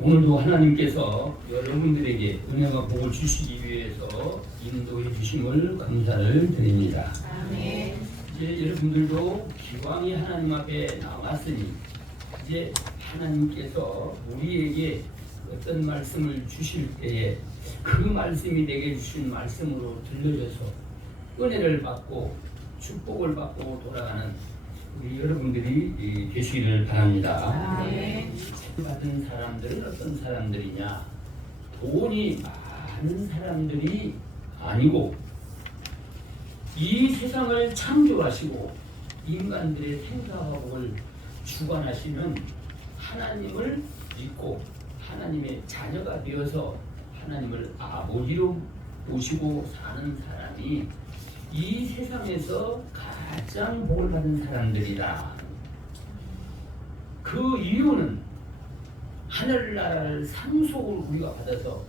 오늘도 하나님께서 여러분들에게 은혜와 복을 주시기 위해서 인도해 주심을 감사를 드립니다. 아멘. 이제 여러분들도 기왕이 하나님 앞에 나왔으니 이제 하나님께서 우리에게 어떤 말씀을 주실 때에 그 말씀이 내게 주신 말씀으로 들려져서 은혜를 받고 축복을 받고 돌아가는 우리 여러분들이 되시기를 바랍니다. 아멘. 받은 사람들은 어떤 사람들이냐? 돈이 많은 사람들이 아니고 이 세상을 창조하시고 인간들의 생사화복을 주관하시는 하나님을 믿고 하나님의 자녀가 되어서 하나님을 아버지로 모시고 사는 사람이 이 세상에서 가장 복을 받은 사람들이다. 그 이유는 하늘나라를 상속으로 우리가 받아서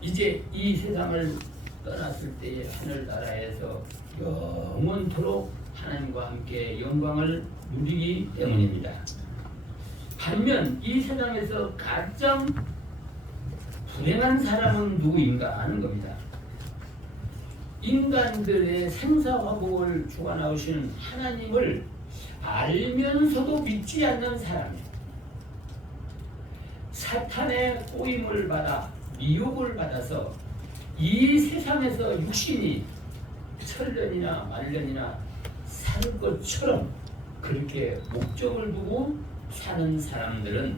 이제 이 세상을 떠났을 때에 하늘나라에서 영원토록 하나님과 함께 영광을 누리기 때문입니다. 반면 이 세상에서 가장 불행한 사람은 누구인가 하는 겁니다. 인간들의 생사화복을 주관하시는 하나님을 알면서도 믿지 않는 사람이에요. 사탄의 꼬임을 받아 미혹을 받아서 이 세상에서 육신이 천년이나 만년이나 살 것처럼 그렇게 목적을 두고 사는 사람들은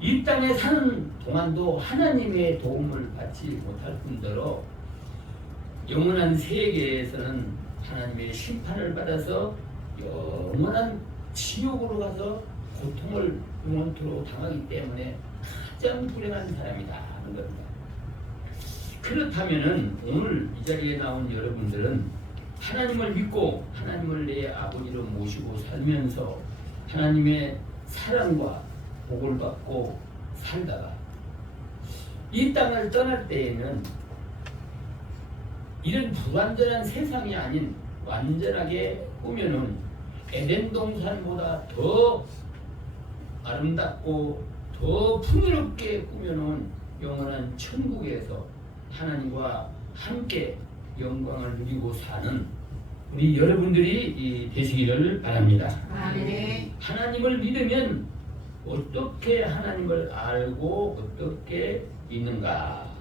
이 땅에 사는 동안도 하나님의 도움을 받지 못할 뿐더러 영원한 세계에서는 하나님의 심판을 받아서 영원한 지옥으로 가서 고통을 영원토록 당하기 때문에 가장 불행한 사람이다 하는 겁니다. 그렇다면은 오늘 이 자리에 나온 여러분들은 하나님을 믿고 하나님을 내 아버지로 모시고 살면서 하나님의 사랑과 복을 받고 살다가 이 땅을 떠날 때에는 이런 불완전한 세상이 아닌 완전하게 꾸며놓은 에덴 동산보다 더 아름답고 더 풍요롭게 꾸며놓은 영원한 천국에서 하나님과 함께 영광을 누리고 사는 우리 여러분들이 되시기를 바랍니다. 아멘. 하나님을 믿으면 어떻게 하나님을 알고 어떻게 믿는가?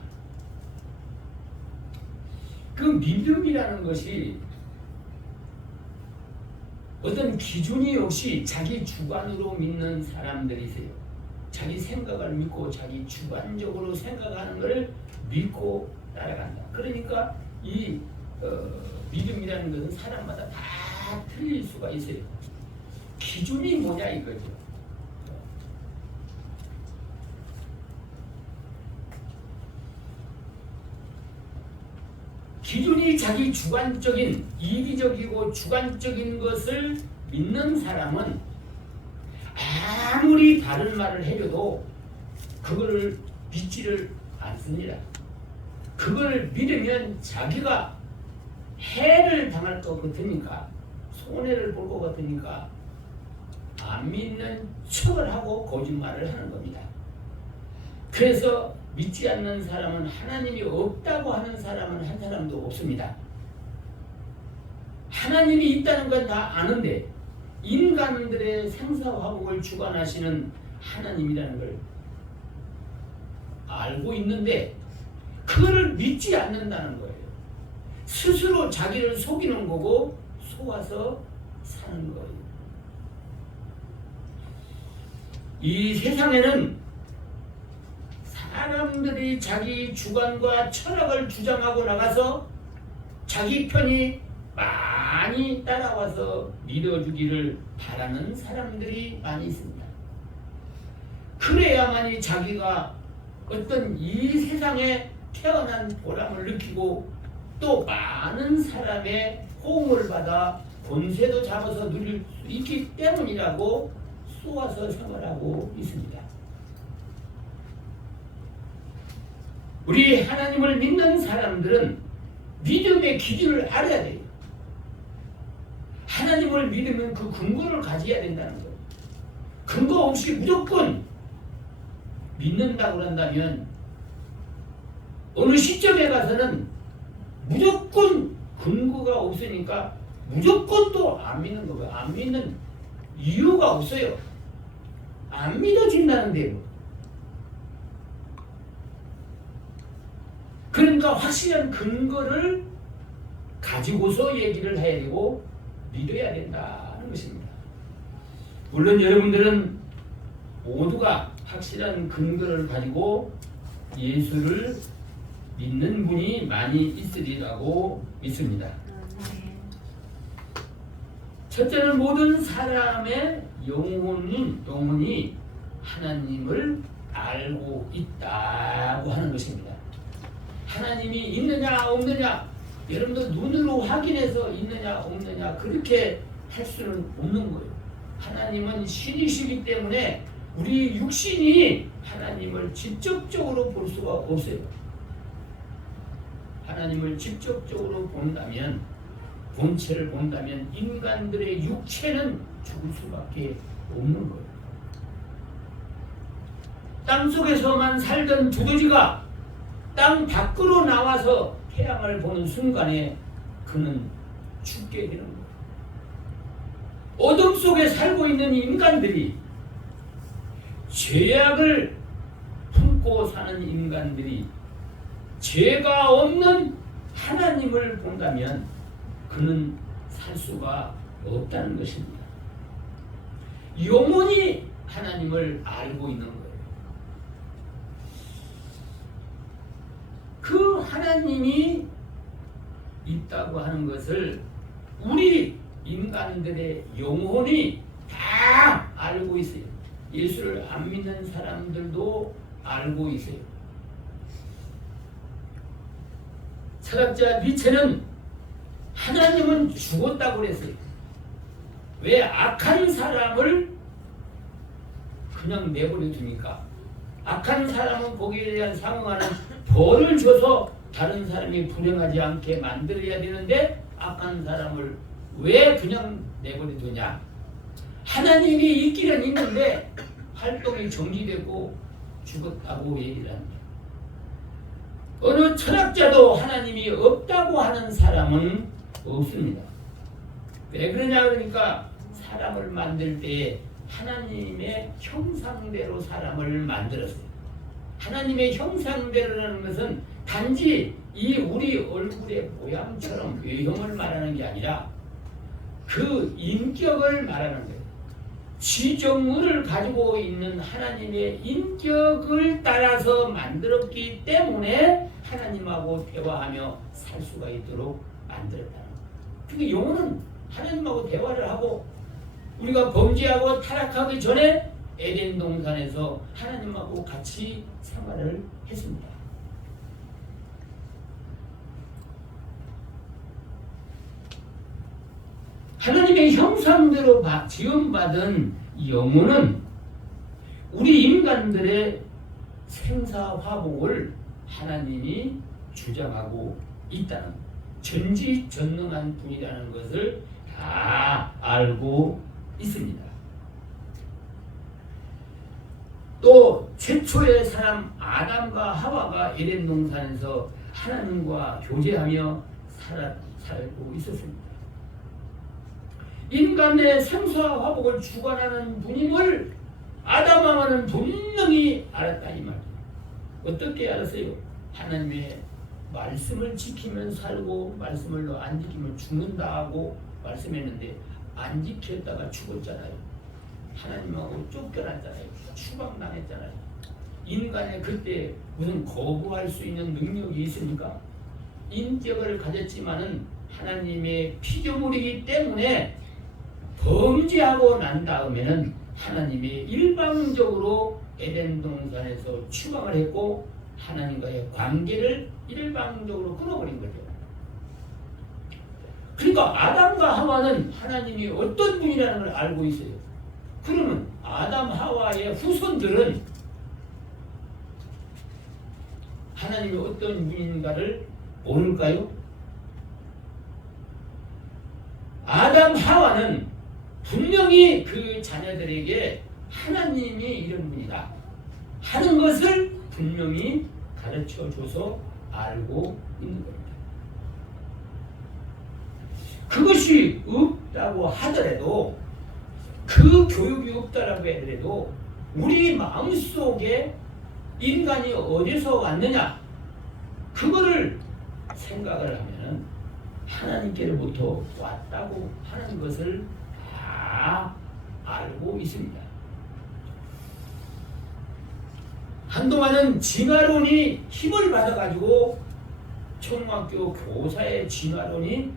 그 믿음이라는 것이 어떤 기준이 없이 자기 주관으로 믿는 사람들이세요. 자기 생각을 믿고 자기 주관적으로 생각하는 것을 믿고 따라간다. 그러니까 이 믿음이라는 것은 사람마다 다 틀릴 수가 있어요. 기준이 뭐냐 이거죠. 기준이 자기 주관적인 이기적이고 주관적인 것을 믿는 사람은 아무리 다른 말을 해줘도 그거를 믿지를 않습니다. 그걸 믿으면 자기가 해를 당할 것 같으니까 손해를 볼 것 같으니까 안 믿는 척을 하고 거짓말을 하는 겁니다. 그래서 믿지 않는 사람은 하나님이 없다고 하는 사람은 한 사람도 없습니다. 하나님이 있다는 건 다 아는데 인간들의 생사화복을 주관하시는 하나님이라는 걸 알고 있는데 그거를 믿지 않는다는 거예요. 스스로 자기를 속이는 거고 속아서 사는 거예요. 이 세상에는 사람들이 자기 주관과 철학을 주장하고 나가서 자기 편이 많이 따라와서 믿어주기를 바라는 사람들이 많이 있습니다. 그래야만이 자기가 어떤 이 세상에 태어난 보람을 느끼고 또 많은 사람의 호응을 받아 권세도 잡아서 누릴 수 있기 때문이라고 쏘아서 생활하고 있습니다. 우리 하나님을 믿는 사람들은 믿음의 기준을 알아야 돼요. 하나님을 믿으면 그 근거를 가져야 된다는 거예요. 근거 없이 무조건 믿는다고 한다면 어느 시점에 가서는 무조건 근거가 없으니까 무조건 또 안 믿는 거고요. 안 믿는 이유가 없어요. 안 믿어진다는데요. 그러니까 확실한 근거를 가지고서 얘기를 해야 되고 믿어야 된다는 것입니다. 물론 여러분들은 모두가 확실한 근거를 가지고 예수를 믿는 분이 많이 있으리라고 믿습니다. 첫째는 모든 사람의 영혼이 하나님을 알고 있다고 하는 것입니다. 하나님이 있느냐 없느냐 여러분들 눈으로 확인해서 있느냐 없느냐 그렇게 할 수는 없는 거예요. 하나님은 신이시기 때문에 우리 육신이 하나님을 직접적으로 볼 수가 없어요. 하나님을 직접적으로 본다면 본체를 본다면 인간들의 육체는 죽을 수밖에 없는 거예요. 땅속에서만 살던 두더지가 땅 밖으로 나와서 태양을 보는 순간에 그는 죽게 되는 거예요. 어둠 속에 살고 있는 인간들이 죄악을 품고 사는 인간들이 죄가 없는 하나님을 본다면 그는 살 수가 없다는 것입니다. 영원히 하나님을 알고 있는 거예요. 그 하나님이 있다고 하는 것을 우리 인간들의 영혼이 다 알고 있어요. 예수를 안 믿는 사람들도 알고 있어요. 철학자 니체는 하나님은 죽었다고 그랬어요. 왜 악한 사람을 그냥 내버려 두니까? 악한 사람은 거기에 대한 상응하는 벌을 줘서 다른 사람이 불행하지 않게 만들어야 되는데 악한 사람을 왜 그냥 내버려 두냐? 하나님이 있기는 있는데 활동이 정지되고 죽었다고 얘기를 합니다. 어느 철학자도 하나님이 없다고 하는 사람은 없습니다. 왜 그러냐 그러니까 사람을 만들 때 하나님의 형상대로 사람을 만들었어요. 하나님의 형상대로라는 것은 단지 이 우리 얼굴의 모양처럼 외형을 말하는 게 아니라 그 인격을 말하는 거예요. 지정의를 가지고 있는 하나님의 인격을 따라서 만들었기 때문에 하나님하고 대화하며 살 수가 있도록 만들었다는 거예요. 그러니까 영혼은 하나님하고 대화를 하고 우리가 범죄하고 타락하기 전에 에덴 동산에서 하나님하고 같이 생활을 했습니다. 하나님의 형상대로 지음받은 영혼은 우리 인간들의 생사화복을 하나님이 주장하고 있다는 전지전능한 분이라는 것을 다 알고 있습니다. 또 최초의 사람 아담과 하와가 에덴 동산에서 하나님과 교제하며 살고 있었습니다. 인간의 생사와 화복을 주관하는 분임을 아담 하와는 분명히 알았다 이 말이에요. 어떻게 알았어요? 하나님의 말씀을 지키면 살고 말씀을 안 지키면 죽는다 하고 말씀했는데 안 지켰다가 죽었잖아요. 하나님하고 쫓겨났잖아요. 추방당했잖아요. 인간의 그때 무슨 거부할 수 있는 능력이 있습니까? 인격을 가졌지만은 하나님의 피조물이기 때문에 범죄하고 난 다음에는 하나님이 일방적으로 에덴 동산에서 추방을 했고 하나님과의 관계를 일방적으로 끊어버린 거죠. 그러니까 아담과 하와는 하나님이 어떤 분이라는 걸 알고 있어요. 그러면 아담 하와의 후손들은 하나님이 어떤 분인가를 모를까요? 아담 하와는 분명히 그 자녀들에게 하나님이 이런 분이다. 하는 것을 분명히 가르쳐줘서 알고 있는 겁니다. 그것이 없다고 하더라도 그 교육이 없다라고 하더라도 우리 마음속에 인간이 어디서 왔느냐 그거를 생각을 하면은 하나님께로부터 왔다고 하는 것을 다 알고 있습니다. 한동안은 진화론이 힘을 받아가지고 초등학교 교사의 진화론이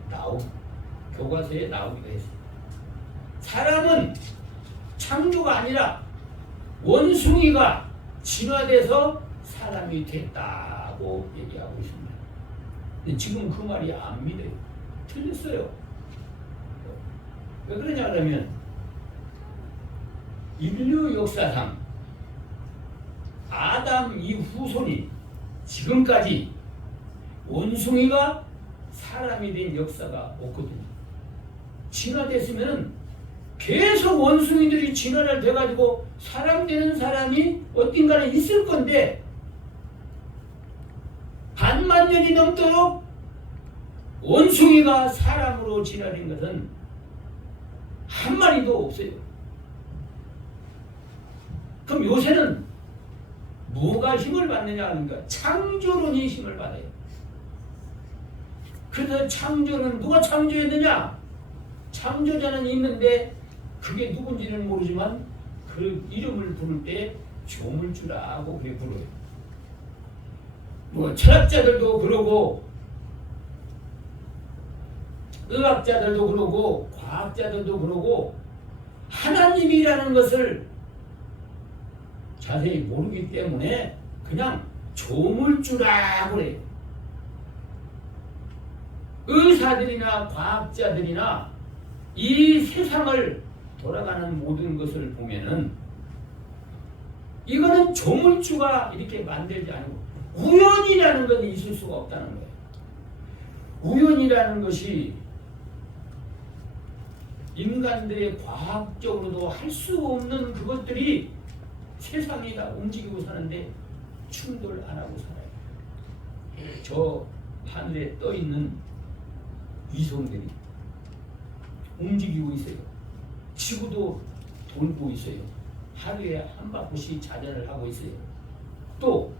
교과서에 나오기도 했습니다. 사람은 창조가 아니라 원숭이가 진화돼서 사람이 됐다고 얘기하고 있습니다. 근데 지금 그 말이 안 믿어요. 틀렸어요. 왜 그러냐 그러면 인류 역사상 아담 이후손이 지금까지 원숭이가 사람이 된 역사가 없거든요. 진화됐으면 계속 원숭이들이 진화를 돼가지고 사람 되는 사람이 어딘가에 있을 건데 반만 년이 넘도록 원숭이가 사람으로 진화된 것은 한 마리도 없어요. 그럼 요새는 뭐가 힘을 받느냐 하니까 창조론이 힘을 받아요. 그래서 창조는 누가 창조했느냐? 창조자는 있는데 그게 누군지는 모르지만 그 이름을 부를 때 조물주라고 그렇게 불러요. 뭐 철학자들도 그러고 의학자들도 그러고 과학자들도 그러고 하나님이라는 것을 자세히 모르기 때문에 그냥 조물주라고 그래요. 의사들이나 과학자들이나 이 세상을 돌아가는 모든 것을 보면은 이거는 조물주가 이렇게 만들지 않고 우연이라는 건 있을 수가 없다는 거예요. 우연이라는 것이 인간들의 과학적으로도 할 수 없는 그것들이 세상이 다 움직이고 사는데 충돌 안 하고 살아요. 저 하늘에 떠 있는 위성들이 움직이고 있어요. 지구도 돌고 있어요. 하루에 한 바퀴씩 자전을 하고 있어요. 또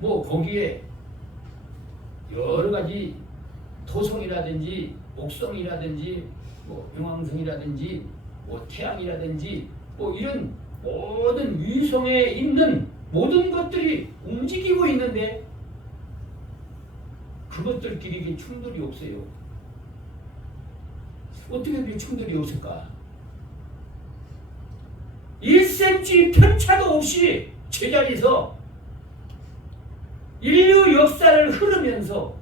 뭐 거기에 여러 가지 토성이라든지 목성이라든지 뭐冥王星이라든지 뭐 태양이라든지 뭐 이런 모든 위성에 있는 모든 것들이 움직이고 있는데 그것들끼리 이게 충돌이 없어요. 어떻게 그렇게 충돌이 없을까? 1cm 편차도 없이 제자리에서 인류 역사를 흐르면서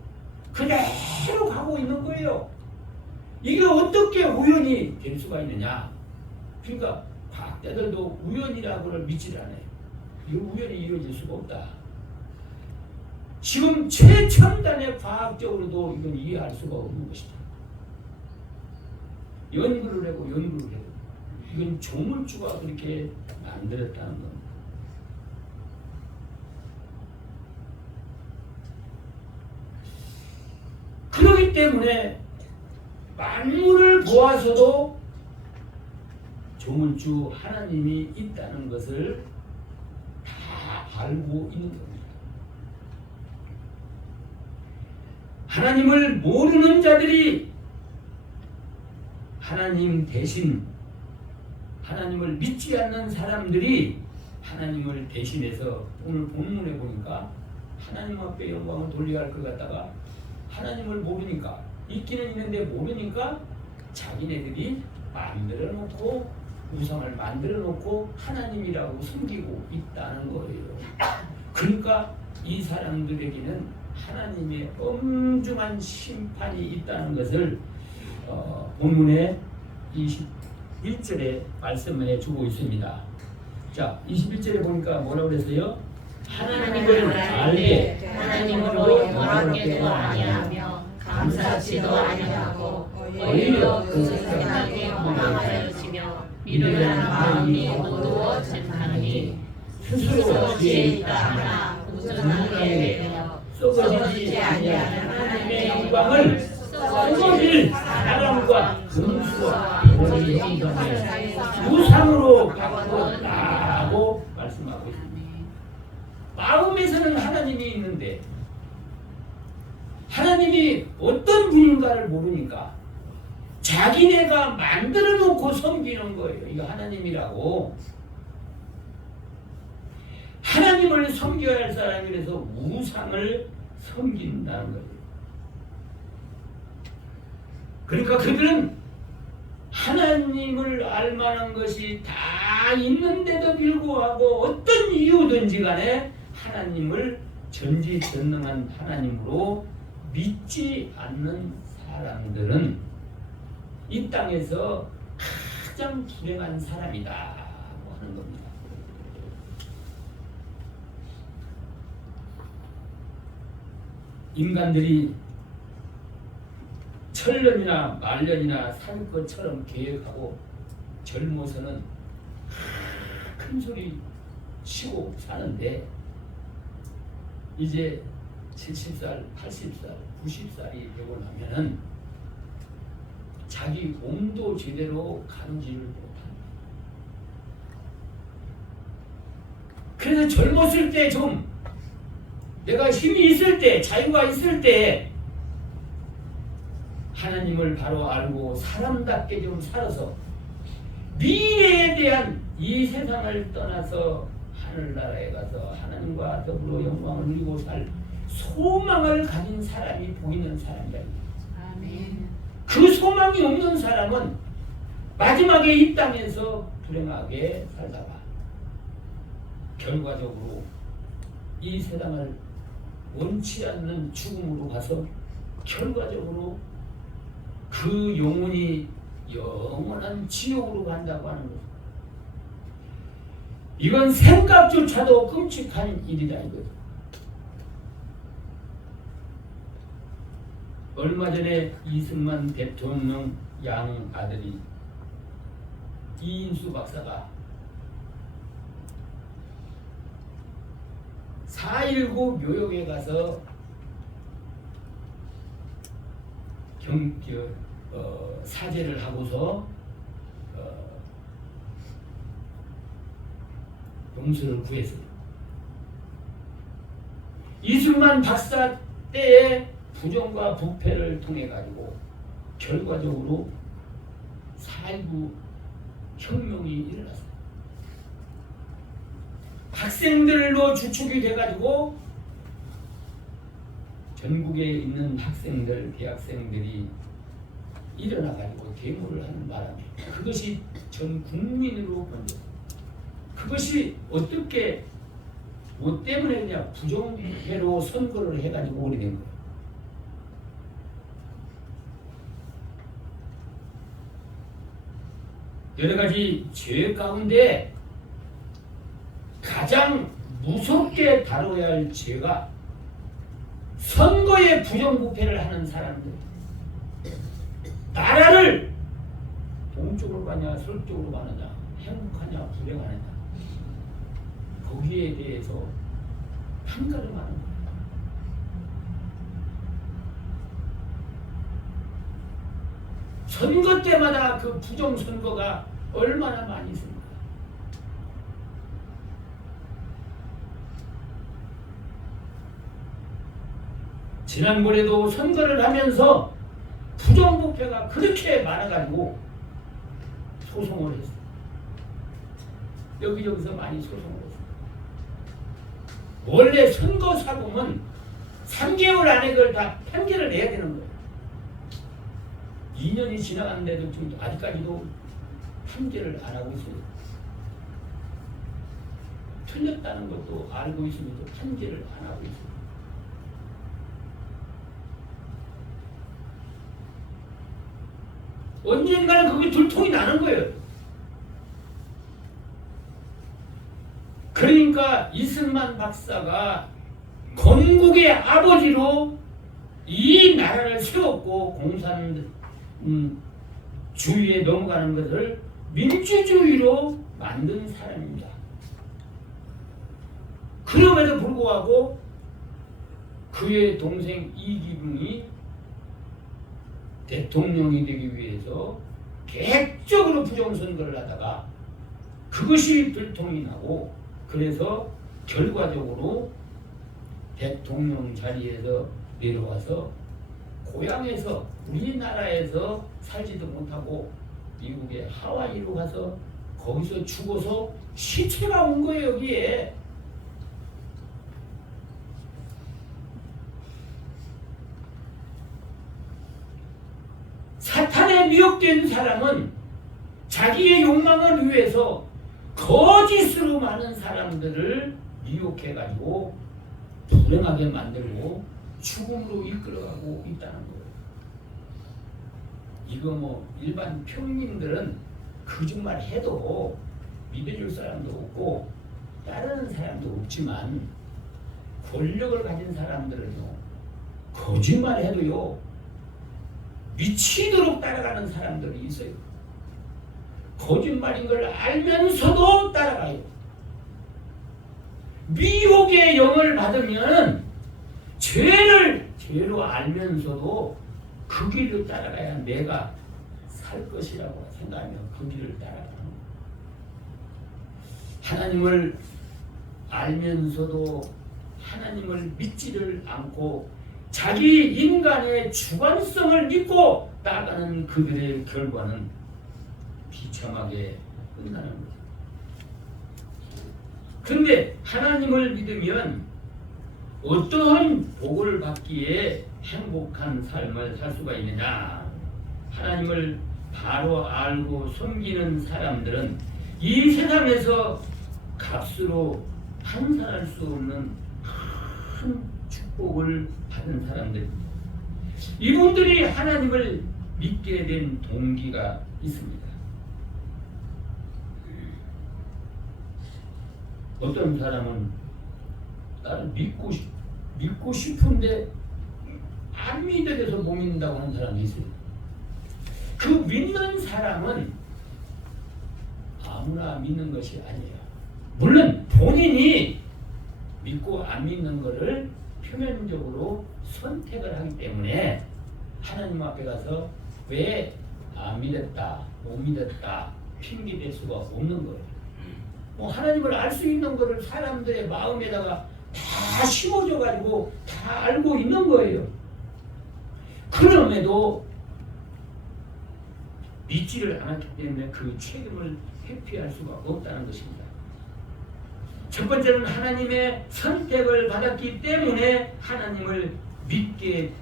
그대로 가고 있는 거예요. 이게 어떻게 우연이 될 수가 있느냐? 그러니까 과학자들도 우연이라고를 믿지 않아요. 이 우연이 이루어질 수가 없다. 지금 최첨단의 과학적으로도 이건 이해할 수가 없는 것이다. 연구를 하고 이건 조물주가 그렇게 만들었다는 겁니다. 그렇기 때문에 만물을 보아서도 조물주 하나님이 있다는 것을 다 알고 있는 겁니다. 하나님을 모르는 자들이 하나님 대신 하나님을 믿지 않는 사람들이 하나님을 대신해서 오늘 본문에 보니까 하나님 앞에 영광을 돌려야 할 것 같다가 하나님을 모르니까 있기는 있는데 모르니까 자기네들이 만들어 놓고 우상을 만들어 놓고 하나님이라고 숨기고 있다는 거예요. 그러니까 이 사람들에게는 하나님의 엄중한 심판이 있다는 것을 본문의 21절에 말씀해 주고 있습니다. 자, 21절에 보니까 뭐라고 그랬어요? 하나님을 알되 하나님으로 영광하게도 아니하며 감사치도 아니하고 오히려 그 세상에 원망하여지며 미련한 마음이 어두워 증하니 스스로 지혜 있다 하나 온전하게 되어 썩어지지 아니하는 하나님의 영광을 썩어질 사람과 금수와 돌의 영광을 우상으로 바꿨다고 말씀하고 있습니다. 마음에서는 하나님이 있는데 하나님이 어떤 분인가를 모르니까 자기네가 만들어 놓고 섬기는 거예요. 이거 하나님이라고. 하나님을 섬겨야 할 사람이라서 우상을 섬긴다는 거예요. 그러니까 그들은 하나님을 알만한 것이 다 있는데도 불구하고 어떤 이유든지 간에 하나님을 전지전능한 하나님으로 믿지 않는 사람들은 이 땅에서 가장 불행한 사람이다 하는 겁니다. 인간들이 천년이나 만년이나 살 것처럼 계획하고 젊어서는 큰 소리 치고 사는데 이제 70살, 80살, 90살이 되고 나면은 자기 몸도 제대로 가누지를 못합니다. 그래서 젊었을 때 좀 내가 힘이 있을 때, 자유가 있을 때 하나님을 바로 알고 사람답게 좀 살아서 미래에 대한 이 세상을 떠나서 하늘나라에 가서 하나님과 더불어 영광을 누리고 살 소망을 가진 사람이 보이는 사람이다. 아멘. 그 소망이 없는 사람은 마지막에 이 땅에서 불행하게 살다가 결과적으로 이 세상을 원치 않는 죽음으로 가서 결과적으로 그 영혼이 영원한 지옥으로 간다고 하는 거죠. 이건 생각조차도 끔찍한 일이다 이거죠. 얼마 전에 이승만 대통령 양 아들이 이인수 박사가 4.19 묘역에 가서 사죄를 하고서 용서를 구했습니다. 이승만 박사 때의 부정과 부패를 통해 가지고 결과적으로 4.19 혁명이 일어났습니다. 학생들로 주축이 돼가지고 전국에 있는 학생들, 대학생들이 일어나가지고 데모를 하는 바람에 그것이 전 국민으로 번졌습니다. 그것이 어떻게 뭐 때문에 그냥 부정회로 선거를 해가지고 오래된 거예요. 여러 가지 죄 가운데 가장 무섭게 다뤄야 할 죄가 선거에 부정부패를 하는 사람들. 나라를 동쪽으로 가냐 서쪽으로 가느냐 행복하냐 불행하느냐 거기에 대해서 판가름하는 거예요. 선거 때마다 그 부정선거가 얼마나 많이 있습니까? 지난번에도 선거를 하면서 부정부패가 그렇게 많아가지고 소송을 했어요. 여기저기서 많이 소송을 했어요. 원래 선거 사범은 3개월 안에 그걸 다 판결을 내야 되는 거예요. 2년이 지나갔는데도 지금 아직까지도 판결을 안 하고 있어요. 틀렸다는 것도 알고 있으면서 판결을 안 하고 있어요. 언젠가는 그게 들통이 나는 거예요. 그러니까 이승만 박사가 건국의 아버지로 이 나라를 세웠고 공산주의에 넘어가는 것을 민주주의로 만든 사람입니다. 그럼에도 불구하고 그의 동생 이기붕이 대통령이 되기 위해서 계획적으로 부정선거를 하다가 그것이 들통이 나고 그래서 결과적으로 대통령 자리에서 내려와서 고향에서 우리나라에서 살지도 못하고 미국의 하와이로 가서 거기서 죽어서 시체가 온 거예요. 여기에. 사탄에 미혹된 사람은 자기의 욕망을 위해서 거짓으로 많은 사람들을 미혹해가지고 불행하게 만들고 죽음으로 이끌어가고 있다는 거예요. 이거 뭐 일반 평민들은 거짓말 해도 믿어줄 사람도 없고 따르는 사람도 없지만 권력을 가진 사람들은요 거짓말 해도요 미치도록 따라가는 사람들이 있어요. 거짓말인 걸 알면서도 따라가요. 미혹의 영을 받으면 죄로 알면서도 그 길을 따라가야 내가 살 것이라고 생각하며 그 길을 따라가는 거예요. 하나님을 알면서도 하나님을 믿지를 않고 자기 인간의 주관성을 믿고 나아가는 그들의 결과는 비참하게 끝나는 거죠. 그런데 하나님을 믿으면 어떠한 복을 받기에 행복한 삶을 살 수가 있느냐? 하나님을 바로 알고 섬기는 사람들은 이 세상에서 값으로 환산할 수 없는 큰 축복을 받은 사람들입니다. 이분들이 하나님을 믿게 된 동기가 있습니다. 어떤 사람은 나를 믿고 싶은데 안 믿어져서 못 믿는다고 하는 사람이 있어요. 그 믿는 사람은 아무나 믿는 것이 아니에요. 물론 본인이 믿고 안 믿는 것을 표면적으로 선택을 하기 때문에 하나님 앞에 가서 왜 안 믿었다, 못 믿었다 핑계 댈 수가 없는 거예요. 하나님을 알 수 있는 것을 사람들의 마음에다가 다 심어줘 가지고 다 알고 있는 거예요. 그럼에도 믿지를 않았기 때문에 그 책임을 회피할 수가 없다는 것입니다. 첫 번째는 하나님의 선택을 받았기 때문에 하나님을 믿게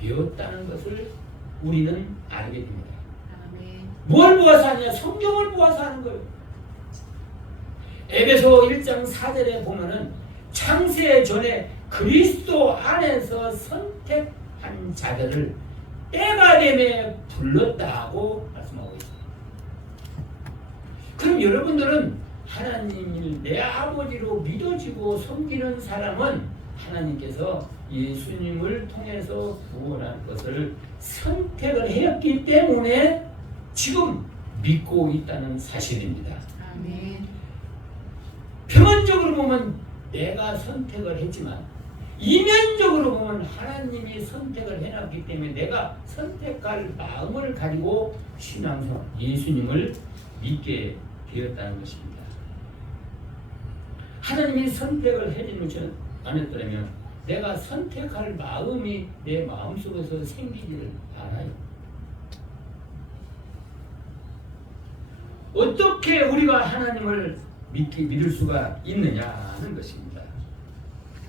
되었다는 것을 우리는 알게 됩니다. 뭘 보아서 하냐? 성경을 보아서 하는 거예요. 에베소 1장 4절에 보면은 창세 전에 그리스도 안에서 선택한 자들을 때가 되매 불렀다고 말씀하고 있습니다. 그럼 여러분들은 하나님을 내 아버지로 믿어지고 섬기는 사람은 하나님께서 예수님을 통해서 구원할 것을 선택을 했기 때문에 지금 믿고 있다는 사실입니다. 아멘. 표면적으로 보면 내가 선택을 했지만 이면적으로 보면 하나님이 선택을 해놨기 때문에 내가 선택할 마음을 가지고 신앙생활 예수님을 믿게 되었다는 것입니다. 하나님이 선택을 해주지 않았더라면 내가 선택할 마음이 내 마음속에서 생기지를 않아요. 어떻게 우리가 하나님을 믿을 수가 있느냐 하는 것입니다.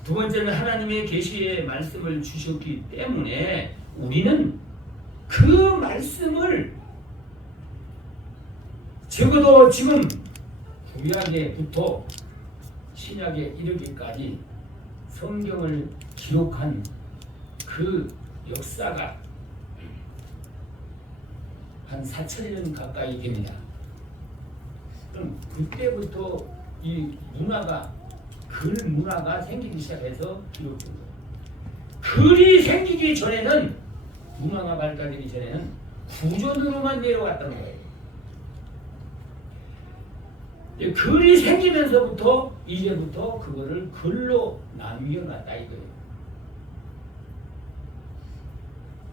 두 번째는 하나님의 계시의 말씀을 주셨기 때문에 우리는 그 말씀을 적어도 지금 구약에부터 신약에 이르기까지 성경을 기록한 그 역사가 한 4,000년 가까이 됩니다. 그럼 그때부터 이 문화가 글 문화가 생기기 시작해서 기록된 거예요. 글이 생기기 전에는 문화가 발달되기 전에는 9전으로만 내려갔던 거예요. 글이 생기면서부터 이제부터 그거를 글로 남겨놨다 이거예요.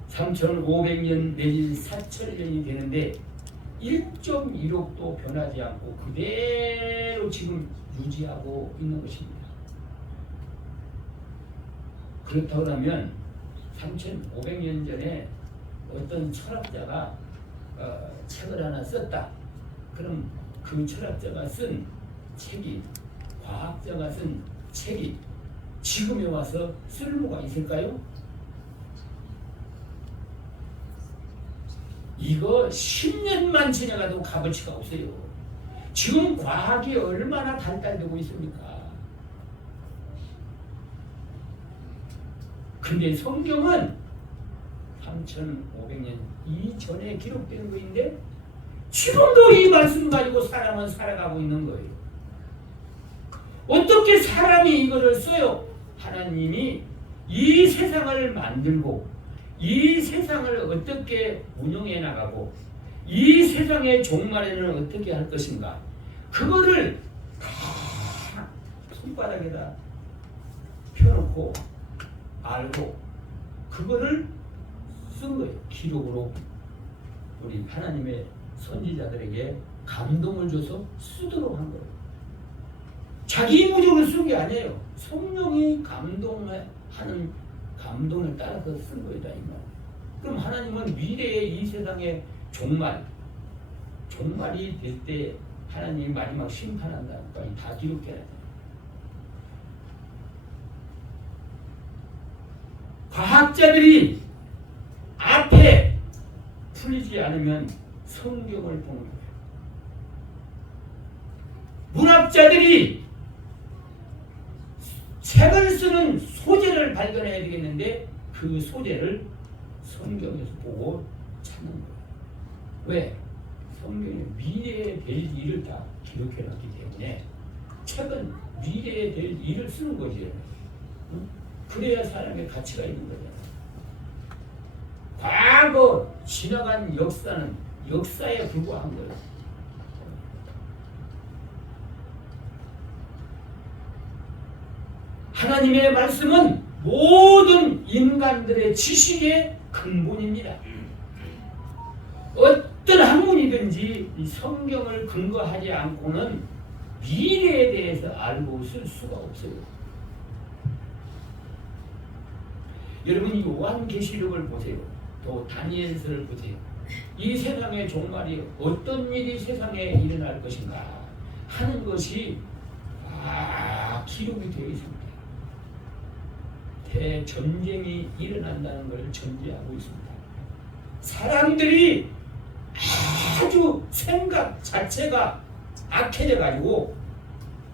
3,500년 내지 4,000년이 되는데 1.1억도 변하지 않고 그대로 지금 유지하고 있는 것입니다. 그렇다고 하면 3,500년 전에 어떤 철학자가 책을 하나 썼다. 그럼 그 철학자가 쓴 책이, 과학자가 쓴 책이 지금에 와서 쓸모가 있을까요? 이거 10년만 지나가도 값어치가 없어요. 지금 과학이 얼마나 발달되고 있습니까? 근데 성경은 3,500년 이전에 기록된 거인데 지금도 이 말씀 가지고 사람은 살아가고 있는 거예요. 어떻게 사람이 이거를 써요? 하나님이 이 세상을 만들고 이 세상을 어떻게 운영해 나가고 이 세상의 종말에는 어떻게 할 것인가, 그거를 다 손바닥에다 펴놓고 알고 그거를 쓴 거예요. 기록으로 우리 하나님의 선지자들에게 감동을 줘서 쓰도록 한 거예요. 자기 무적을 쓴 게 아니에요. 성령이 감동하는 감동을 따라서 쓴 거이다 이 말. 그럼 하나님은 미래의 이 세상의 종말이 될 때 하나님이 마지막 심판한다니까 다 기록해야 돼. 과학자들이 앞에 풀리지 않으면 성경을 보는 거예요. 문학자들이 책을 쓰는 소재를 발견해야 되겠는데 그 소재를 성경에서 보고 찾는 거예요. 왜? 성경에 미래에 될 일을 다 기록해놨기 때문에 책은 미래에 될 일을 쓰는 거지. 응? 그래야 사람의 가치가 있는 거잖아. 과거 지나간 역사는 역사에 불과한 거예요. 하나님의 말씀은 모든 인간들의 지식의 근본입니다. 어떤 학문이든지 이 성경을 근거하지 않고는 미래에 대해서 알고 쓸 수가 없어요. 여러분 이 요한계시록을 보세요. 또 다니엘서를 보세요. 이 세상의 종말이 어떤 일이 세상에 일어날 것인가 하는 것이 기록이 되어 있습니다. 대전쟁이 일어난다는 걸 전제하고 있습니다. 사람들이 아주 생각 자체가 악해져 가지고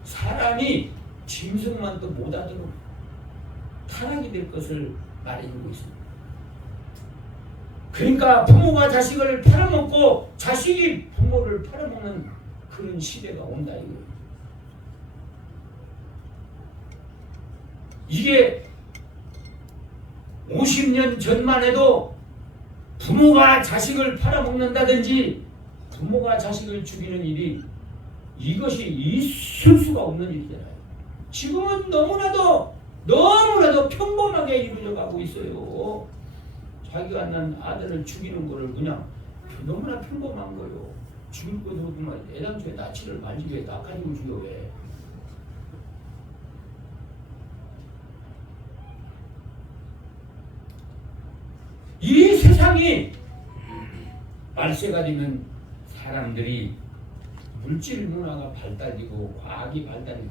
사람이 짐승만 또 못하도록 타락이 될 것을 말해주고 있습니다. 그러니까 부모가 자식을 팔아먹고 자식이 부모를 팔아먹는 그런 시대가 온다 이거예요. 이게 50년 전만 해도 부모가 자식을 팔아먹는다든지 부모가 자식을 죽이는 일이 이것이 있을 수가 없는 일이잖아요. 지금은 너무나도 평범하게 이루어져 가고 있어요. 자기가 낳은 아들을 죽이는 거를 그냥 너무나 평범한 거예요. 죽일 것도 그만 애당초에 나치를 말지 왜 낙하지고 죽여 왜. 이 세상이 말세가 되면 사람들이 물질 문화가 발달되고 과학이 발달되고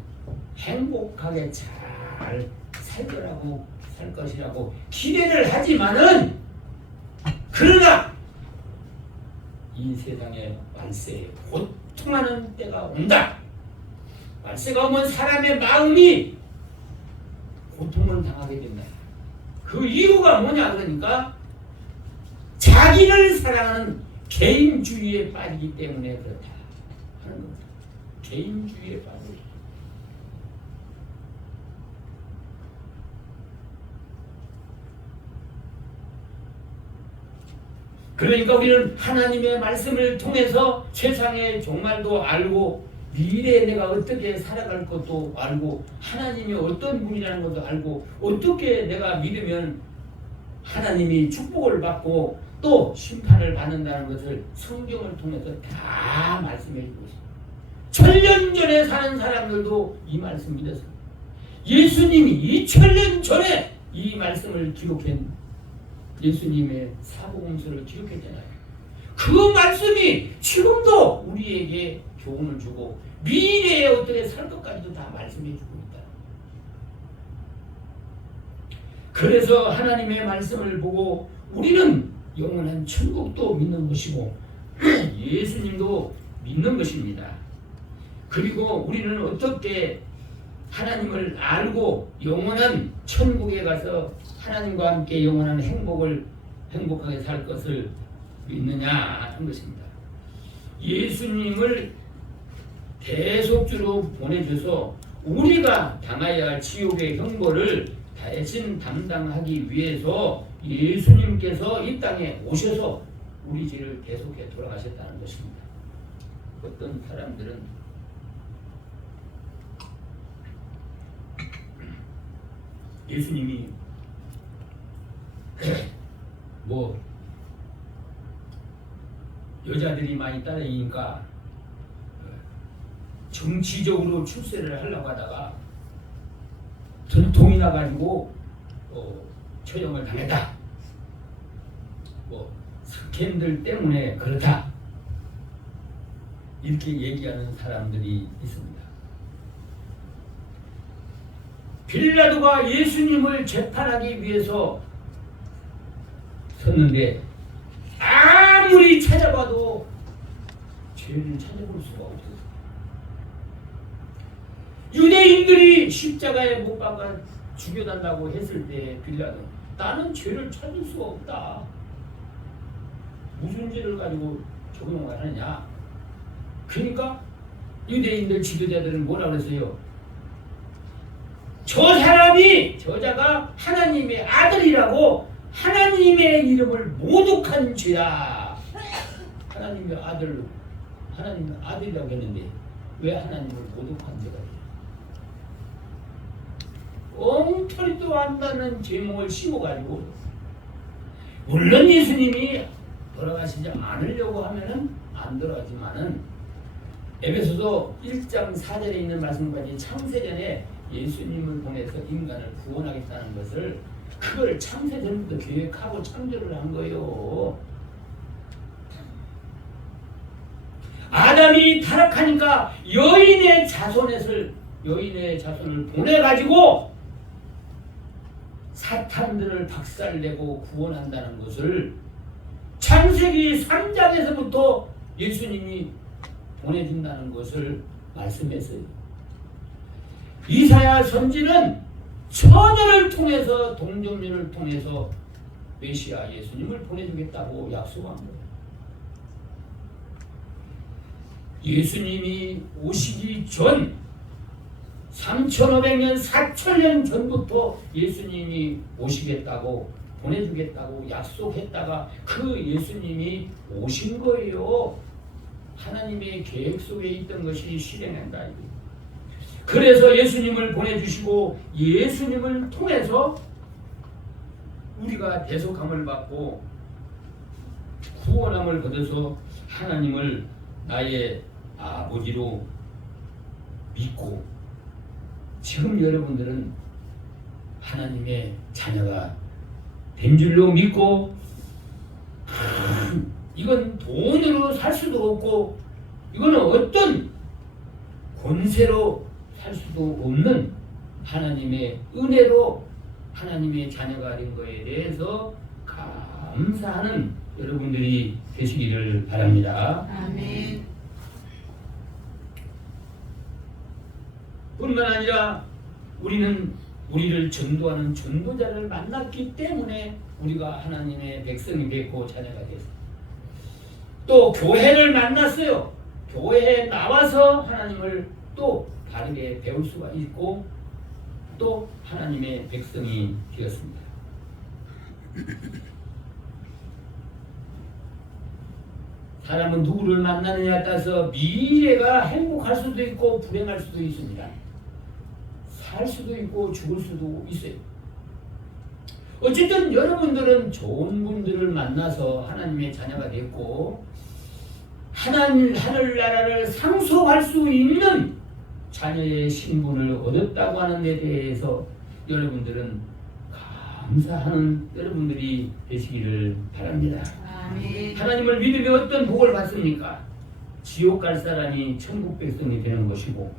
행복하게 잘 살 것이라고 기대를 하지만은 그러나 이 세상에 말세에 고통하는 때가 온다. 말세가 오면 사람의 마음이 고통을 당하게 된다. 그 이유가 뭐냐 그러니까 자기를 사랑하는 개인주의에 빠지기 때문에 그렇다 하는 겁니다. 개인주의에 빠지기. 그러니까 우리는 하나님의 말씀을 통해서 세상의 종말도 알고 미래에 내가 어떻게 살아갈 것도 알고 하나님이 어떤 분이라는 것도 알고 어떻게 내가 믿으면 하나님이 축복을 받고 또 심판을 받는다는 것을 성경을 통해서 다 말씀해 주고 있습니다. 1000년 전에 사는 사람들도 이 말씀 믿었습니다. 예수님이 2000년 전에 이 말씀을 기록한 예수님의 사복음서를 기록했잖아요. 그 말씀이 지금도 우리에게 교훈을 주고 미래에 어떻게 살 것까지도 다 말씀해 주고 있다. 그래서 하나님의 말씀을 보고 우리는 영원한 천국도 믿는 것이고 예수님도 믿는 것입니다. 그리고 우리는 어떻게 하나님을 알고 영원한 천국에 가서 하나님과 함께 영원한 행복하게 살 것을 믿느냐 하는 것입니다. 예수님을 대속주로 보내줘서 우리가 당해야 할 지옥의 형벌을 대신 담당하기 위해서 예수님께서 이 땅에 오셔서 우리 죄를 대속해 돌아가셨다는 것입니다. 어떤 사람들은 예수님이 뭐 여자들이 많이 따라다니니까 정치적으로 출세를 하려고 하다가 전통이 나가지고 처형을 당했다. 뭐 스캔들 때문에 그렇다. 이렇게 얘기하는 사람들이 있습니다. 빌라도가 예수님을 재판하기 위해서 섰는데 아무리 찾아봐도 죄를 찾아볼 수가 없었어요. 유대인들이 십자가에 못 박아 죽여달라고 했을 때 빌라도 나는 죄를 찾을 수가 없다. 무슨 죄를 가지고 적용을 하느냐. 그러니까 유대인들 지도자들은 뭐라 그랬어요? 저자가 하나님의 아들이라고 하나님의 이름을 모독한 죄야. 하나님의 아들이라고 했는데 왜 하나님을 모독한 죄가 돼요? 엉터리도 안다는 제목을 씌워가지고 물론 예수님이 돌아가시지 않으려고 하면은 안 돌아가지만은 에베소서 1장 4절에 있는 말씀까지 창세전에 예수님을 보내서 인간을 구원하겠다는 것을 그걸 창세전부터 계획하고 창조를 한 거예요. 아담이 타락하니까 여인의 자손을 보내가지고 사탄들을 박살내고 구원한다는 것을 창세기 3장에서부터 예수님이 보내준다는 것을 말씀했어요. 이사야 선지는 처녀를 통해서 동정녀를 통해서 메시아 예수님을 보내주겠다고 약속한 거예요. 예수님이 오시기 전 3,500년 4,000년 전부터 예수님이 오시겠다고 보내주겠다고 약속했다가 그 예수님이 오신 거예요. 하나님의 계획 속에 있던 것이 실행한다. 그래서 예수님을 보내주시고 예수님을 통해서 우리가 대속함을 받고 구원함을 받아서 하나님을 나의 아버지로 믿고 지금 여러분들은 하나님의 자녀가 된 줄로 믿고 이건 돈으로 살 수도 없고 이거는 어떤 권세로 살 수도 없는 하나님의 은혜로 하나님의 자녀가 된 것에 대해서 감사하는 여러분들이 되시기를 바랍니다. 아멘. 뿐만 아니라 우리는 우리를 전도하는 전도자를 만났기 때문에 우리가 하나님의 백성이 됐고 자녀가 됐어요. 또 교회를 만났어요. 교회에 나와서 하나님을 또 바르게 배울 수가 있고 또 하나님의 백성이 되었습니다. 사람은 누구를 만나느냐에 따라서 미래가 행복할 수도 있고 불행할 수도 있습니다. 살 수도 있고 죽을 수도 있어요. 어쨌든 여러분들은 좋은 분들을 만나서 하나님의 자녀가 됐고 하늘나라를 상속할 수 있는 자녀의 신분을 얻었다고 하는 데 대해서 여러분들은 감사하는 여러분들이 되시기를 바랍니다. 아멘. 하나님을 믿으면 어떤 복을 받습니까? 지옥 갈 사람이 천국 백성이 되는 것이고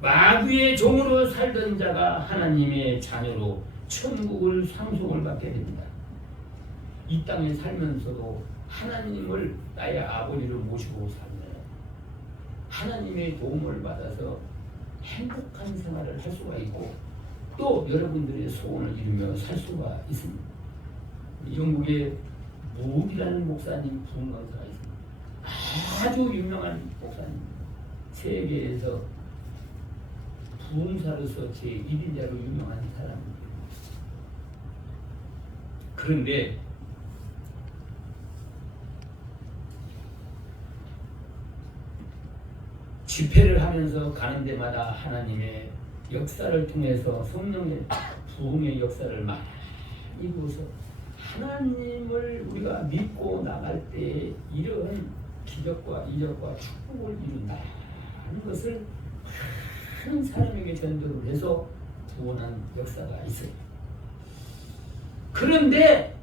마귀의 종으로 살던 자가 하나님의 자녀로 천국을 상속을 받게 됩니다. 이 땅에 살면서도 하나님을 나의 아버지를 모시고 살면 하나님의 도움을 받아서 행복한 생활을 할 수가 있고 또 여러분들의 소원을 이루며 살 수가 있습니다. 영국에 무이라는 목사님 부흥 강사가 있습니다. 아주 유명한 목사님, 세계에서 부흥사로서 제1인자로 유명한 사람입니다. 그런데 집회를 하면서 가는 데마다 하나님의 역사를 통해서 성령의 부흥의 역사를 많이 보서 하나님을 우리가 믿고 나갈 때 이런 기적과 이적과 축복을 이룬다 하는 것을 많은 사람에게 전도를 해서 구원한 역사가 있어요. 그런데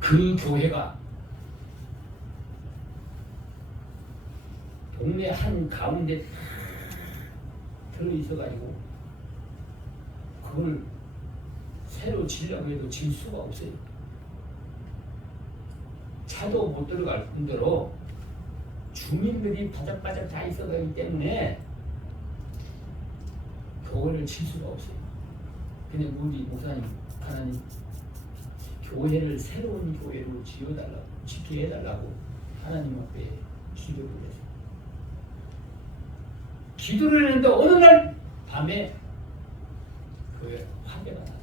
그 교회가 동네 한 가운데 들어있어가지고 그걸 새로 지려고 해도 질 수가 없어요. 차도 못 들어갈 뿐더러 주민들이 바짝바짝 다 있어가기 때문에 교회를 칠 수가 없어요. 근데 우리 목사님 하나님 교회를 새로운 교회로 지어달라고 짓게 해달라고 하나님 앞에 기도를 했어요. 기도를 했는데 어느 날 밤에 교회 화재가 났어요.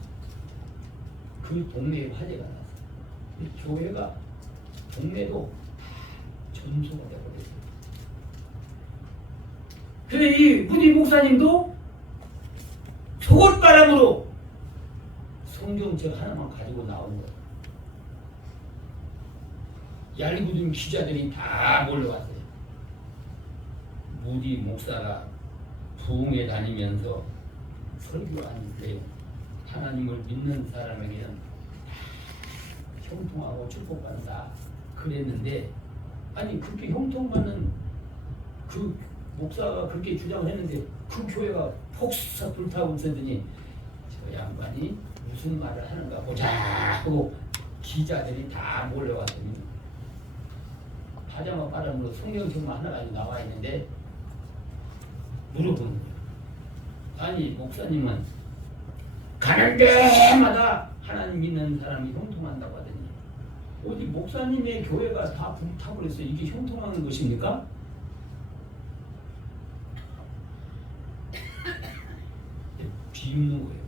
그 동네에 화재가 났어요. 교회가 동네도 전소가 되어버렸어요. 근데 이 우리 목사님도 속옷바람으로 성경책 하나만 가지고 나온 거예요. 얄궂은 기자들이 다 몰려왔어요. 무디 목사가 부흥에 다니면서 설교하는데 하나님을 믿는 사람에게는 형통하고 축복받는다 그랬는데 아니 그렇게 형통받는 그 목사가 그렇게 주장을 했는데 그 교회가 폭삭 불타고 있었더니 저 양반이 무슨 말을 하는가 보자 하고 기자들이 다 몰려왔더니 파자마 바람으로 성경책만 하나 가지고 나와 있는데 물어보는 거예요. 아니 목사님은 가는 데마다 하나님 믿는 사람이 형통한다고 하더니 어디 목사님의 교회가 다 불타버렸어요. 이게 형통하는 것입니까? 비웃는 거예요.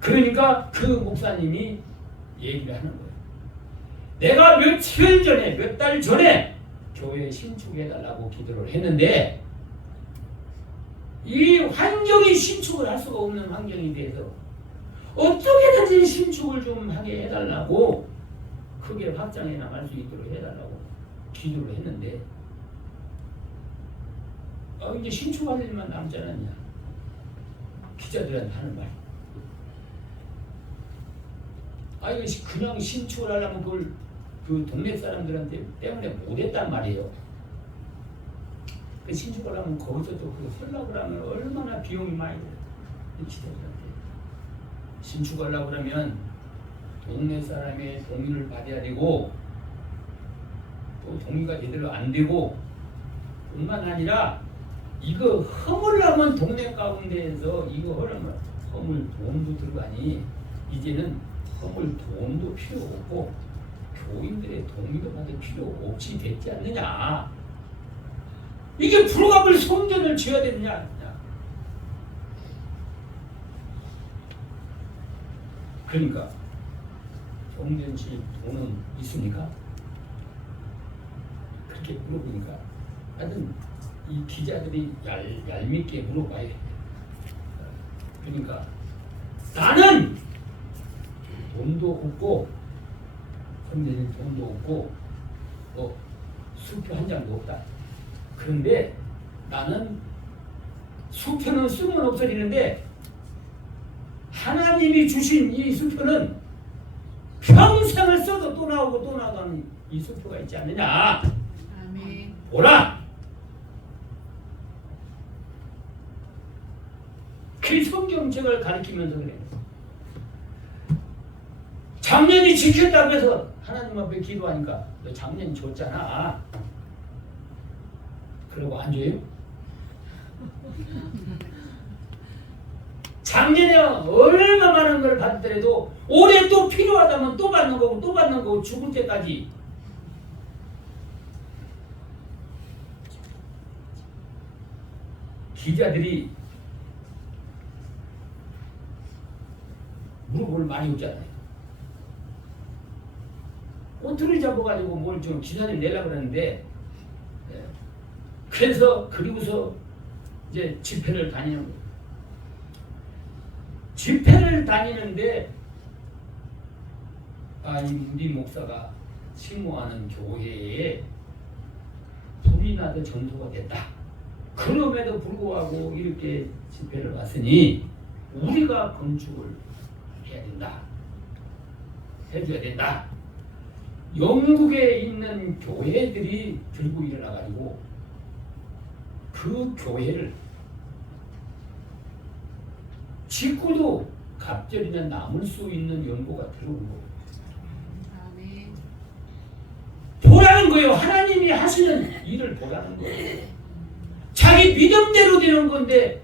그러니까 그 목사님이 얘기를 하는 거예요. 내가 며칠 전에 몇 달 전에 교회 신축해달라고 기도를 했는데 이 환경이 신축을 할 수가 없는 환경이 돼서 어떻게든지 신축을 좀 하게 해달라고 크게 확장해 나갈 수 있도록 해달라고 기도를 했는데 이제 신축할 일만 남지 않았냐 기자들한테 하는 말. 이거 그냥 신축을 하려면 그걸 그 동네 사람들한테 때문에 못했단 말이에요. 그 신축을 하면 거기서 또 그 하려고 하면 얼마나 비용이 많이 들어요. 기자들한테 신축하려고 그러면 동네 사람의 동의를 받아야 되고 또 동의가 제대로 안 되고 뿐만 아니라 이거 허물하면 동네 가운데에서 이거 하려면 허물 돈도 들어가니 이제는 허물 돈도 필요 없고 교인들의 동의도 받을 필요 없이 됐지 않느냐. 이게 불가불 성전을 지어야 되느냐. 그러니까 정전 씨 돈은 있습니까? 그렇게 물어보니까 하여튼 이 기자들이 얄밉게 물어봐야 돼. 그러니까 나는 돈도 없고 정전이 돈도 없고 수표 한 장도 없다. 그런데 나는 수표는 쓰면 없어지는데 하나님이 주신 이 수표는 평생을 써도 또 나오고 또 나가는 이 수표가 있지 않느냐. 아멘. 보라. 그 성경책을 가리키면서 그래. 작년이 지켰다고 해서 하나님 앞에 기도하니까 너 작년 줬잖아. 그러고 안 줘요? 작년에 얼마 많은 걸 받더라도 올해 또 필요하다면 또 받는 거고 또 받는 거고 죽을 때까지. 기자들이 무릎을 많이 굽잖아요. 꼬투리 잡아가지고 뭘 좀 기사를 내려고 그러는데 그래서 그리고서 이제 집회를 다니는 거예요. 집회를 다니는데 우리 목사가 침묵하는 교회에 불이 나도 전도가 됐다. 그럼에도 불구하고 이렇게 집회를 왔으니 우리가 건축을 해야 된다. 해줘야 된다. 영국에 있는 교회들이 들고 일어나가지고 그 교회를 짓고도 갑절이나 남을 수 있는 연고가 들어온 거예요. 아멘. 보라는 거예요. 하나님이 하시는 일을 보라는 거예요. 자기 믿음대로 되는 건데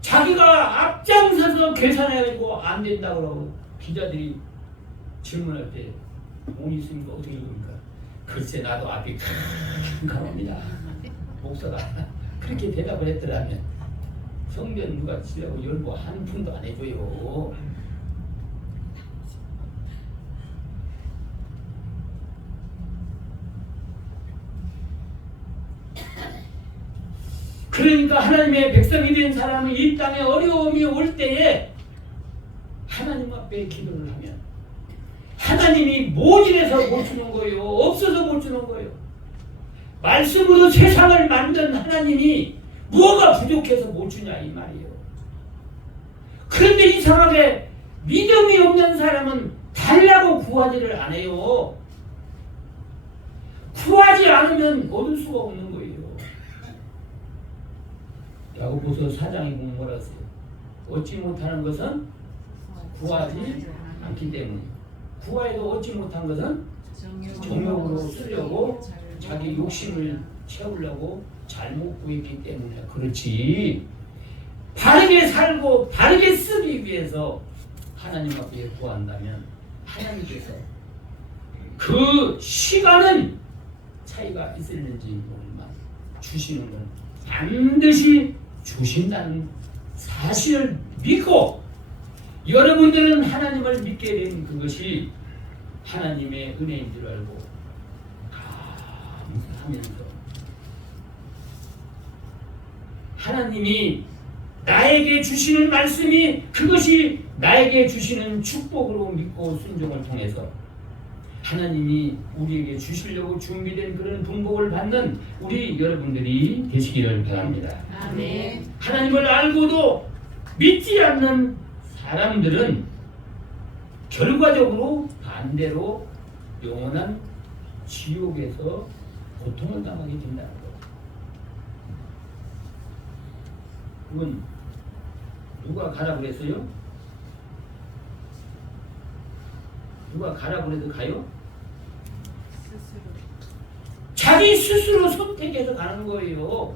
자기가 앞장서서 계산해가지고 안 된다고 그러고 기자들이 질문할 때 돈이 있으니까 어떻게 읽습니까? 글쎄 나도 앞이 캄캄합니다. 목사가 그렇게 대답을 했더라면 성전 누가 지라고 열고 한 푼도 안 해줘요. 그러니까 하나님의 백성이 된 사람은 이 땅에 어려움이 올 때에 하나님 앞에 기도를 하면 하나님이 모질해서 못 주는 거예요. 없어서 못 주는 거예요. 말씀으로 세상을 만든 하나님이 뭐가 부족해서 못 주냐 이 말이에요. 그런데 이상하게 믿음이 없는 사람은 달라고 구하지를 안 해요. 구하지 않으면 얻을 수가 없는 거예요. 야고보서 4장에 보면 뭐라 했어요? 얻지 못하는 것은 구하지 않기 때문에 구하여도 얻지 못한 것은 정욕으로 쓰려고 자기 욕심을 채우려고 잘못 구했기 때문에 그렇지. 바르게 살고 바르게 쓰기 위해서 하나님 앞에 구한다면 하나님께서 그 시간은 차이가 있을는지 모르지만 주시는 건 반드시 주신다는 사실을 믿고 여러분들은 하나님을 믿게 된 그것이 하나님의 은혜인 줄 알고 감사하면서 하나님이 나에게 주시는 말씀이 그것이 나에게 주시는 축복으로 믿고 순종을 통해서 하나님이 우리에게 주시려고 준비된 그런 분복을 받는 우리 여러분들이 되시기를 바랍니다. 아멘. 하나님을 알고도 믿지 않는 사람들은 결과적으로 반대로 영원한 지옥에서 고통을 당하게 된다는 것. 그건 누가 가라 그랬어요? 누가 가라 그래도 가요? 자기 스스로 선택해서 가는 거예요.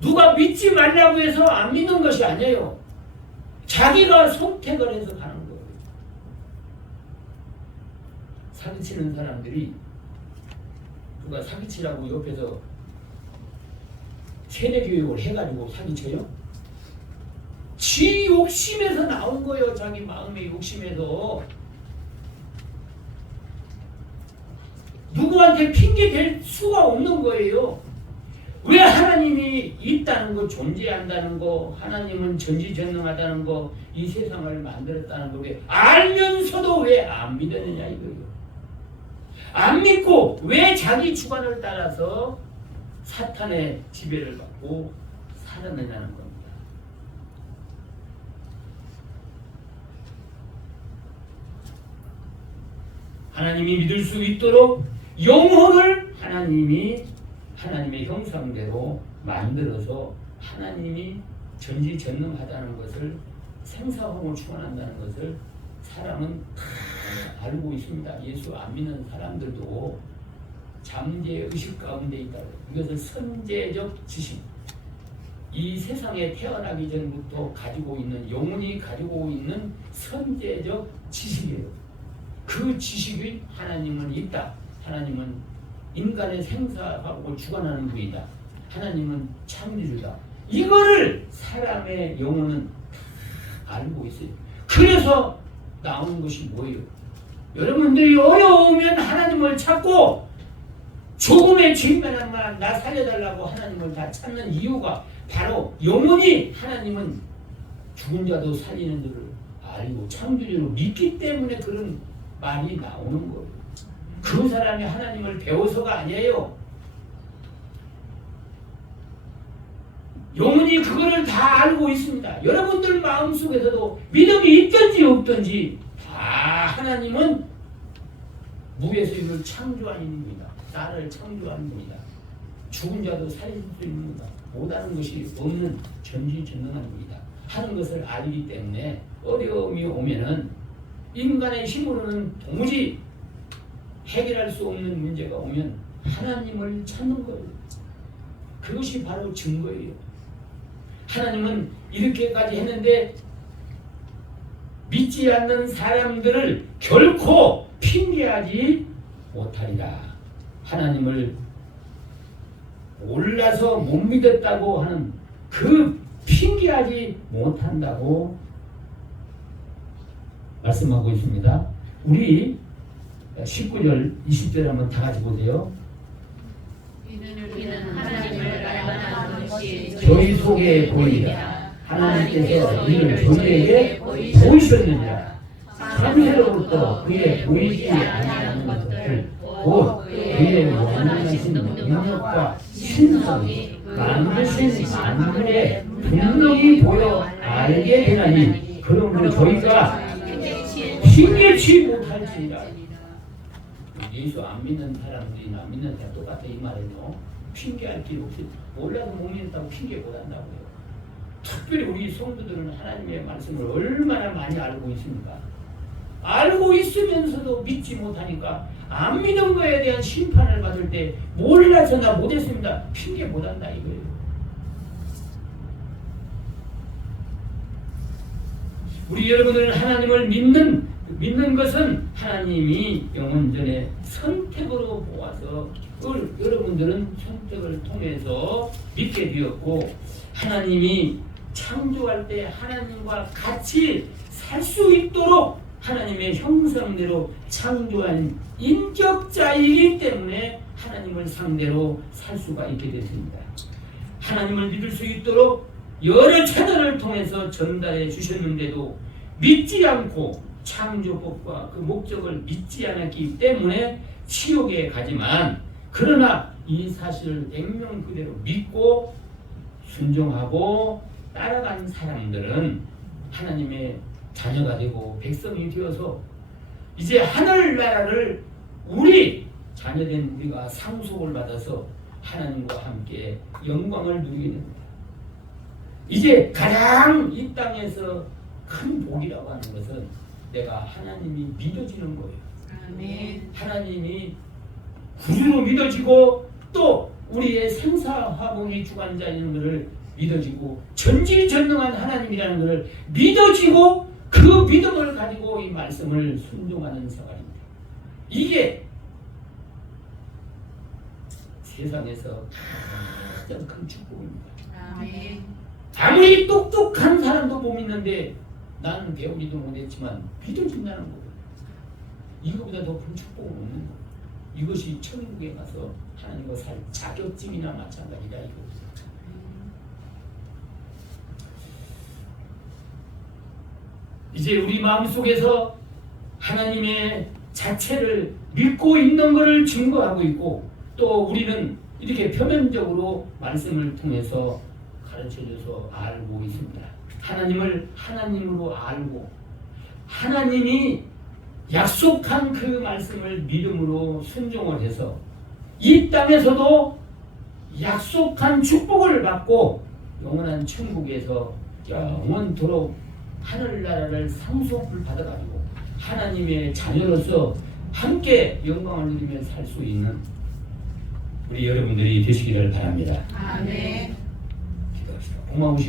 누가 믿지 말라고 해서 안 믿는 것이 아니에요. 자기가 선택을 해서 가는 거예요. 사기치는 사람들이 누가 사기치라고 옆에서 세뇌교육을 해가지고 사기쳐요? 지 욕심에서 나온 거예요. 자기 마음의 욕심에서. 누구한테 핑계 댈 수가 없는 거예요. 왜 하나님이 있다는 거, 존재한다는 거, 하나님은 전지전능하다는 거, 이 세상을 만들었다는 거 왜 알면서도 왜 안 믿었느냐 이거예요. 안 믿고 왜 자기 주관을 따라서 사탄의 지배를 받고 살았느냐는 겁니다. 하나님이 믿을 수 있도록 영혼을 하나님의 형상대로 만들어서 하나님이 전지전능하다는 것을 생사하고 충만한다는 것을 사람은 다 알고 있습니다. 예수 안 믿는 사람들도 잠재 의식 가운데 있다. 이것을 선재적 지식. 이 세상에 태어나기 전부터 가지고 있는 영혼이 가지고 있는 선재적 지식이에요. 그 지식이 하나님은 있다. 하나님은 인간의 생사하고 주관하는 분이다. 하나님은 창조주다. 이거를 사람의 영혼은 다 알고 있어요. 그래서 나오는 것이 뭐예요? 여러분들이 어려우면 하나님을 찾고 조금의 죄만한 나 살려달라고 하나님을 다 찾는 이유가 바로 영혼이 하나님은 죽은 자도 살리는 줄을 알고 창조주로 믿기 때문에 그런 말이 나오는 거예요. 그 사람이 하나님을 배워서가 아니에요. 영혼이 그거를 다 알고 있습니다. 여러분들 마음속에서도 믿음이 있든지 없든지 다 하나님은 무에서 이를 창조하는 분이다. 나를 창조하는 분이다. 죽은 자도 살릴 수 있는 분이다. 못하는 것이 없는 전지전능한 분이다. 하는 것을 알기 때문에 어려움이 오면은 인간의 힘으로는 도무지 해결할 수 없는 문제가 오면 하나님을 찾는 거예요. 그것이 바로 증거예요. 하나님은 이렇게까지 했는데 믿지 않는 사람들을 결코 핑계하지 못하리라. 하나님을 몰라서 못 믿었다고 하는 그 핑계하지 못한다고 말씀하고 있습니다. 우리 19절, 20절 한번 다 같이 보세요. 이는 하나님을 알만한 것이 저희 속에 보이라. 하나님께서 이를 저희에게 보이셨느니라. 창세로부터 그의 보이지 아니하는 것들 곧 그의 원하신 능력과 신성이 만드신 만물에 분명히 보여 알게 되나니 그러므로 저희가 핑계치 못할지니라. 예수 안 믿는 사람들이나 믿는 사람 똑같아. 이 말은요. 핑계할 필요 없어요. 몰라도 못 믿는다고 핑계 못 한다고요. 특별히 우리 성도들은 하나님의 말씀을 얼마나 많이 알고 있습니까? 알고 있으면서도 믿지 못하니까 안 믿은 거에 대한 심판을 받을 때 몰라서 나 못했습니다. 핑계 못 한다 이거예요. 우리 여러분들은 하나님을 믿는 것은 하나님이 영원전에 선택으로 모아서 여러분들은 선택을 통해서 믿게 되었고 하나님이 창조할 때 하나님과 같이 살 수 있도록 하나님의 형상대로 창조한 인격자이기 때문에 하나님을 상대로 살 수가 있게 됐습니다. 하나님을 믿을 수 있도록 여러 채널을 통해서 전달해 주셨는데도 믿지 않고 창조법과 그 목적을 믿지 않았기 때문에 지옥에 가지만 그러나 이 사실을 액면 그대로 믿고 순종하고 따라간 사람들은 하나님의 자녀가 되고 백성이 되어서 이제 하늘나라를 우리 자녀된 우리가 상속을 받아서 하나님과 함께 영광을 누리게 됩니다. 이제 가장 이 땅에서 큰 복이라고 하는 것은 내가 하나님이 믿어지는 거예요. 아멘. 하나님이 구주로 믿어지고 또 우리의 생사화복의 주관자인 것을 믿어지고 전지전능한 하나님이라는 것을 믿어지고 그 믿음을 가지고 이 말씀을 순종하는 생활입니다. 이게 세상에서 가장 큰 축복입니다. 아멘. 아무리 똑똑한 사람도 못 믿는데 나는 배우지도 못했지만 믿어준다는 거예요. 이거보다 더 큰 축복은 없는 거예요. 이것이 천국에 가서 하나님과 살 자격증이나 마찬가지다 이거. 이제 우리 마음속에서 하나님의 자체를 믿고 있는 것을 증거하고 있고 또 우리는 이렇게 표면적으로 말씀을 통해서 가르쳐줘서 알고 있습니다. 하나님을 하나님으로 알고 하나님이 약속한 그 말씀을 믿음으로 순종을 해서 이 땅에서도 약속한 축복을 받고 영원한 천국에서 영원토록 하늘나라를 상속을 받아가지고 하나님의 자녀로서 함께 영광을 누리며 살 수 있는 우리 여러분들이 되시기를 바랍니다. 아멘. 기도합시다. 고마우신